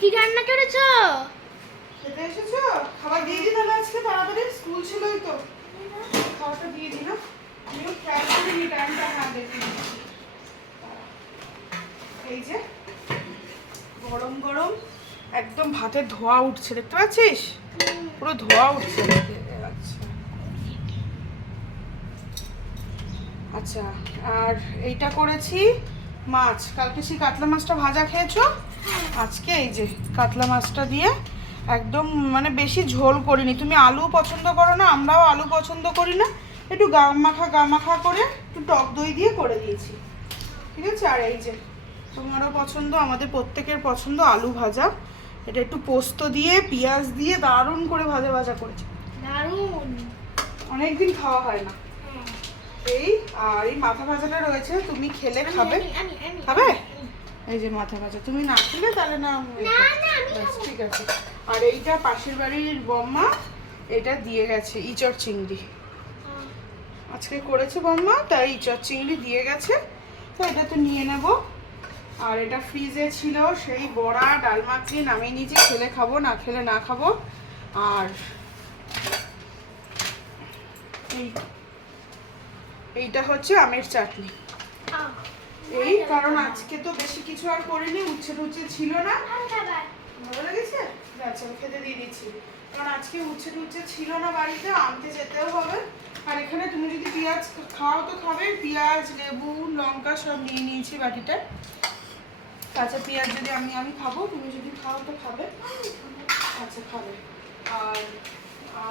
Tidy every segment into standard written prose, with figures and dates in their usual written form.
কি রান্না করেছো? খেতে এসেছো? খাবার দিয়ে দিই তাহলে আজকে তাড়াতাড়ি, স্কুল ছিলই তো। খাবারটা দিয়ে দিই না, আমিও খেয়াল করিনি টাইমটা। হ্যাঁ দেখি, এই যে গরম গরম একদম ভাতের ধোয়া উঠছে, দেখতে পাচ্ছিস? পুরো ধোয়া উঠছে। আচ্ছা আচ্ছা, আর এইটা করেছি মাছ। কালকে সেই কাতলা মাছটা ভাজা খেয়েছো, আজকে এই যে কাতলা মাছটা দিয়ে একদম মানে বেশি ঝোল করিনি। তুমি আলু পছন্দ করো না, আমরাও আলু পছন্দ করি না, একটু গা মাখা করে একটু টক দই দিয়ে করে দিয়েছি, ঠিক আছে? আর এই যে তোমারও পছন্দ, আমাদের প্রত্যেকের পছন্দ আলু ভাজা। এটা একটু পোস্ত দিয়ে পেঁয়াজ দিয়ে দারুণ করে ভাজা ভাজা করেছি, দারুণ। অনেকদিন খাওয়া হয় না। এই আর এই মাথা ভাজাটা রয়েছে, তুমি খেলে খাবে। খাবে? এই যে মাথা ভাজা, তুমি না খেলে তাহলে না। ব্যাস, ঠিক আছে। আর এইটা পাশের বাড়ির বম্মা এটা দিয়ে গেছে ইচড় চিংড়ি, আজকে করেছে বম্মা, তাই ইচড় চিংড়ি দিয়ে গেছে, তো এটা তো নিয়ে নেব। আর এটা ফ্রিজে ছিল, সেই বড়া ডাল মাখনি নামিয়ে নিয়েছি, খেলে খাবো, না খেলে না খাবো। আর এইটা হচ্ছে আমের চাটনি। এই কারণ আজকে তো বেশি কিছু আর করিনি, উচ্ছে টুচ্ছে ছিল না। ভালো লেগেছে? আচ্ছা, খেতে দিয়ে দিচ্ছি, কারণ আজকে উচ্ছে টুচ্ছে ছিল না বাড়িতে, আনতে যেতেও হবে। আর এখানে তুমি যদি পেঁয়াজ খাও তো খাবে, পেঁয়াজ লেবু লঙ্কা সব নিয়ে নিয়েছি বাটিতে। কাঁচা পেঁয়াজ যদি আমি খাবো, তুমি যদি খাও তো খাবে। আচ্ছা, খাবে। আর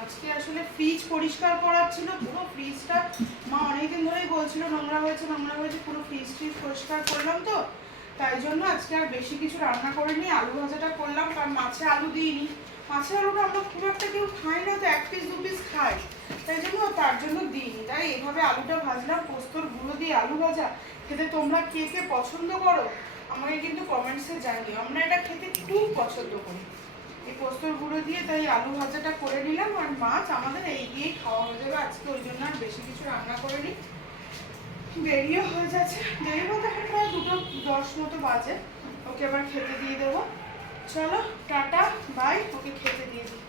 আজকে আসলে ফ্রিজ পরিষ্কার করার ছিল, পুরো ফ্রিজটা মা অনেকদিন ধরেই বলছিল নোংরা হয়েছে, পুরো ফ্রিজ পরিষ্কার করলাম তো, তাই জন্য আজকে আর বেশি কিছু রান্না করিনি। আলু ভাজাটা করলাম, কারণ মাছে আলু দিইনি। মাছের আলুটা আমরা খুব একটা কেউ খাই না, তো এক পিস দু পিস খাই, তার জন্য দিইনি। তাই এইভাবে আলুটা ভাজলাম, পোস্তর গুঁড়ো দিয়ে আলু ভাজা খেতে তোমরা কে কে পছন্দ করো আমাকে কিন্তু কমেন্টসে জানিও। আমরা এটা খেতে খুব পছন্দ করি এই পোস্তর গুঁড়ো দিয়ে, তাই আলু ভাজাটা করে নিলাম। আর মাছ আমাদের এই দিয়েই খাওয়া হয়ে যাবে আজকে, ওই জন্য আর বেশি কিছু রান্না করিনি। দেরিও হয়ে যাচ্ছে, দেরি বলতে এখন প্রায় 2:10 মতো বাজে। ওকে আবার খেতে দিয়ে দেবো। চলো টাটা বাই, ওকে খেতে দিয়ে দিই।